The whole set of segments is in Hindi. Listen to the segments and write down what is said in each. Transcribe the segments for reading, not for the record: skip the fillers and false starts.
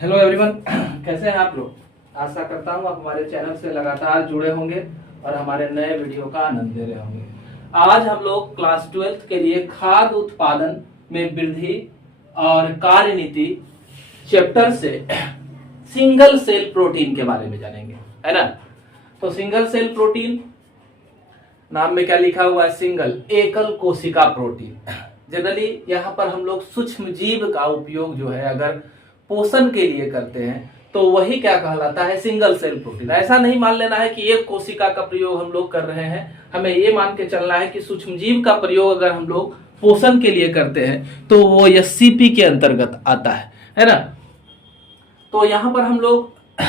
Hello everyone. कैसे हैं आप लोग। आशा करता हूँ आप हमारे चैनल से लगातार जुड़े होंगे और हमारे नए वीडियो का आनंद ले रहे होंगे। आज हम लोग क्लास 12th के लिए खाद्य उत्पादन में वृद्धि और कार्यनीति चैप्टर से सिंगल सेल प्रोटीन के बारे में जानेंगे, है ना। तो सिंगल सेल प्रोटीन नाम में क्या लिखा हुआ है, सिंगल एकल कोशिका प्रोटीन। जनरली यहाँ पर हम लोग सूक्ष्म जीव का उपयोग जो है अगर पोषण के लिए करते हैं तो वही क्या कहलाता है, सिंगल सेल प्रोटीन। ऐसा नहीं मान लेना है कि एक कोशिका का प्रयोग हम लोग कर रहे हैं, हमें ये मान के चलना है कि सूक्ष्म जीव का प्रयोग अगर हम लोग पोषण के लिए करते हैं तो वो एससीपी के अंतर्गत आता है ना। तो यहाँ पर हम लोग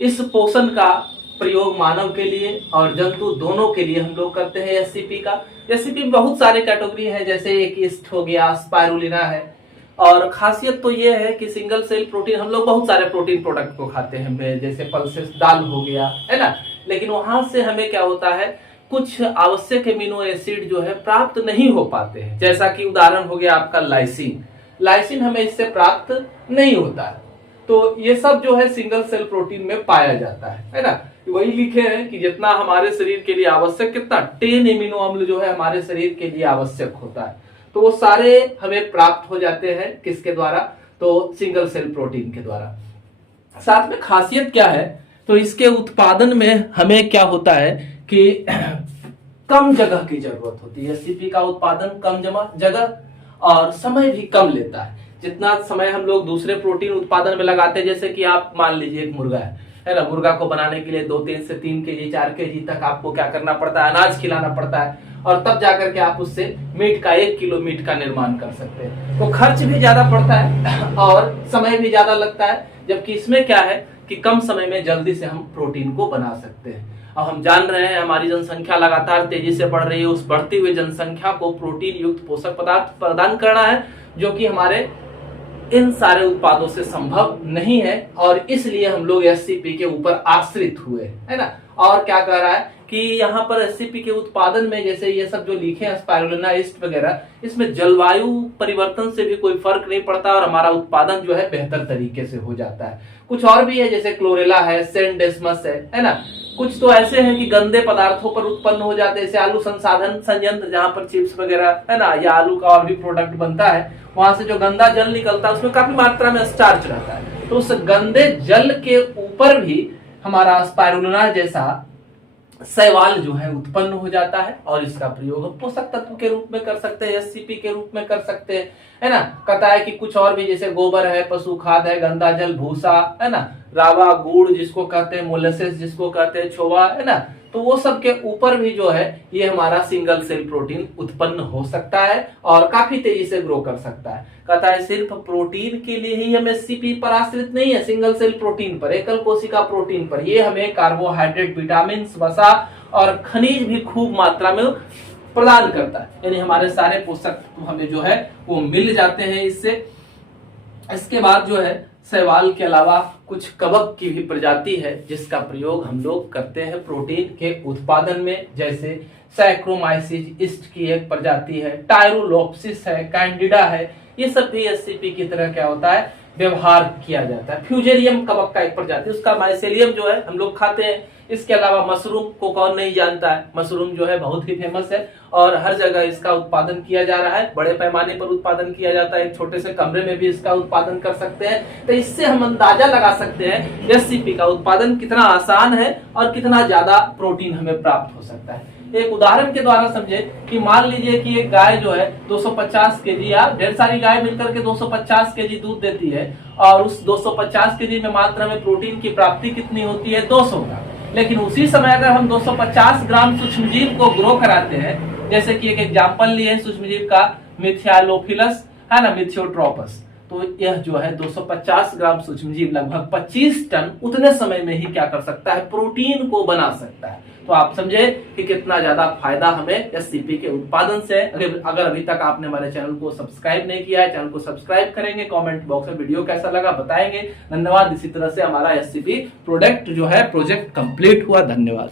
इस पोषण का प्रयोग मानव के लिए और जंतु दोनों के लिए हम लोग करते हैं एससीपी का। एससीपी में बहुत सारे कैटेगरी है, जैसे एक ईस्ट हो गया, स्पाइरुलिना है। और खासियत तो ये है कि सिंगल सेल प्रोटीन हम लोग बहुत सारे प्रोटीन प्रोडक्ट को खाते हैं, जैसे पल्सेस दाल हो गया, है ना। लेकिन वहां से हमें क्या होता है, कुछ आवश्यक एमिनो एसिड जो है प्राप्त नहीं हो पाते हैं। जैसा कि उदाहरण हो गया आपका लाइसिन हमें इससे प्राप्त नहीं होता है। तो ये सब जो है सिंगल सेल प्रोटीन में पाया जाता है ना। वही लिखे हैं कि जितना हमारे शरीर के लिए आवश्यक, कितना 10 एमिनो अम्ल जो है हमारे शरीर के लिए आवश्यक होता है, तो वो सारे हमें प्राप्त हो जाते हैं किसके द्वारा, तो सिंगल सेल प्रोटीन के द्वारा। साथ में खासियत क्या है, तो इसके उत्पादन में हमें क्या होता है कि कम जगह की जरूरत होती है। एससीपी का उत्पादन कम जगह और समय भी कम लेता है। जितना समय हम लोग दूसरे प्रोटीन उत्पादन में लगाते हैं, जैसे कि आप मान लीजिए एक मुर्गा है ना, मुर्गा को बनाने के लिए 2 से 3 केजी 4 केजी तक आपको क्या करना पड़ता है, अनाज खिलाना पड़ता है, और तब जाकर के आप उससे मीट का 1 किलो मीट का निर्माण कर सकते हैं। तो खर्च भी ज्यादा पड़ता है और समय भी ज्यादा लगता है, जबकि इसमें क्या है कि कम समय में जल्दी से हम प्रोटीन को बना सकते हैं। अब हम जान रहे हैं हमारी जनसंख्या लगातार तेजी से बढ़ रही है, उस बढ़ती हुई जनसंख्या को प्रोटीन युक्त पोषक पदार्थ प्रदान करना है, जो कि हमारे इन सारे उत्पादों से संभव नहीं है, और इसलिए हम लोग एससीपी के ऊपर आश्रित हुए, है ना। और क्या कह रहा है कि यहाँ पर एससीपी के उत्पादन में, जैसे ये सब जो लिखे हैं स्पाइरुलिना ईस्ट वगैरह, इसमें जलवायु परिवर्तन से भी कोई फर्क नहीं पड़ता और हमारा उत्पादन जो है बेहतर तरीके से हो जाता है। कुछ और भी है, जैसे क्लोरेला है, सेंडेस्मस है ना। कुछ तो ऐसे हैं कि गंदे पदार्थों पर उत्पन्न हो जाते हैं, जैसे आलू संसाधन संयंत्र जहां पर चिप्स वगैरह है ना, या आलू का और भी प्रोडक्ट बनता है, वहां से जो गंदा जल निकलता है उसमें काफी मात्रा में स्टार्च रहता है। तो उस गंदे जल के ऊपर भी हमारा स्पाइरुलिना जैसा शैवाल जो है उत्पन्न हो जाता है, और इसका प्रयोग हम पोषक तत्व के रूप में कर सकते हैं, एससीपी के रूप में कर सकते हैं, है ना। कहता है कि कुछ और भी, जैसे गोबर है, पशु खाद है, गंदा जल, भूसा, है ना, रावा, गुड़ जिसको कहते हैं, मोलेसेस जिसको कहते हैं, छोवा, है ना। तो वो सब के ऊपर भी जो है ये हमारा सिंगल सेल प्रोटीन उत्पन्न हो सकता है और काफी तेजी से ग्रो कर सकता है। कहता है सिर्फ प्रोटीन के लिए ही हम एससीपी पर आश्रित नहीं है, सिंगल सेल प्रोटीन पर, एकल कोशिका प्रोटीन पर, ये हमें कार्बोहाइड्रेट, विटामिन, वसा और खनिज भी खूब मात्रा में प्रदान करता है। यानी हमारे सारे पोषक तत्व हमें जो है वो मिल जाते हैं इससे। इसके बाद जो है शैवाल के अलावा कुछ कवक की भी प्रजाति है जिसका प्रयोग हम लोग करते हैं प्रोटीन के उत्पादन में, जैसे सैक्रोमाइसिस ईस्ट की एक प्रजाति है, टायरोलोप्सिस है, कैंडिडा है। ये सब भी एससीपी की तरह क्या होता है, व्यवहार किया जाता है। फ्यूजेरियम कवक का एक प्रजाति, उसका माइसेलियम जो है हम लोग खाते हैं। इसके अलावा मशरूम को कौन नहीं जानता है, मशरूम जो है बहुत ही फेमस है और हर जगह इसका उत्पादन किया जा रहा है, बड़े पैमाने पर उत्पादन किया जाता है, एक छोटे से कमरे में भी इसका उत्पादन कर सकते हैं। तो इससे हम अंदाजा लगा सकते हैं एससीपी का उत्पादन कितना आसान है और कितना ज्यादा प्रोटीन हमें प्राप्त हो सकता है। एक उदाहरण के द्वारा समझे कि मान लीजिए कि एक गाय जो है 250 केजी, या ढेर सारी गाय मिलकर के 250 केजी दूध देती है, और उस 250 केजी में मात्रा में प्रोटीन की प्राप्ति कितनी होती है, 200 ग्राम। लेकिन उसी समय अगर हम 250 ग्राम सूक्ष्मजीव को ग्रो कराते हैं, जैसे कि एक एग्जाम्पल लिए सूक्ष्मजीव का मिथियालोफिलस, है ना, मिथियोट्रोपस, तो यह जो है 250 ग्राम सूक्ष्मजीव लगभग 25 टन उतने समय में ही क्या कर सकता है, प्रोटीन को बना सकता है। तो आप समझे कि कितना ज्यादा फायदा हमें एससीपी के उत्पादन से। अगर अभी तक आपने हमारे चैनल को सब्सक्राइब नहीं किया है, चैनल को सब्सक्राइब करेंगे, कमेंट बॉक्स में वीडियो कैसा लगा बताएंगे। धन्यवाद। इसी तरह से हमारा एससीपी प्रोजेक्ट कंप्लीट हुआ। धन्यवाद।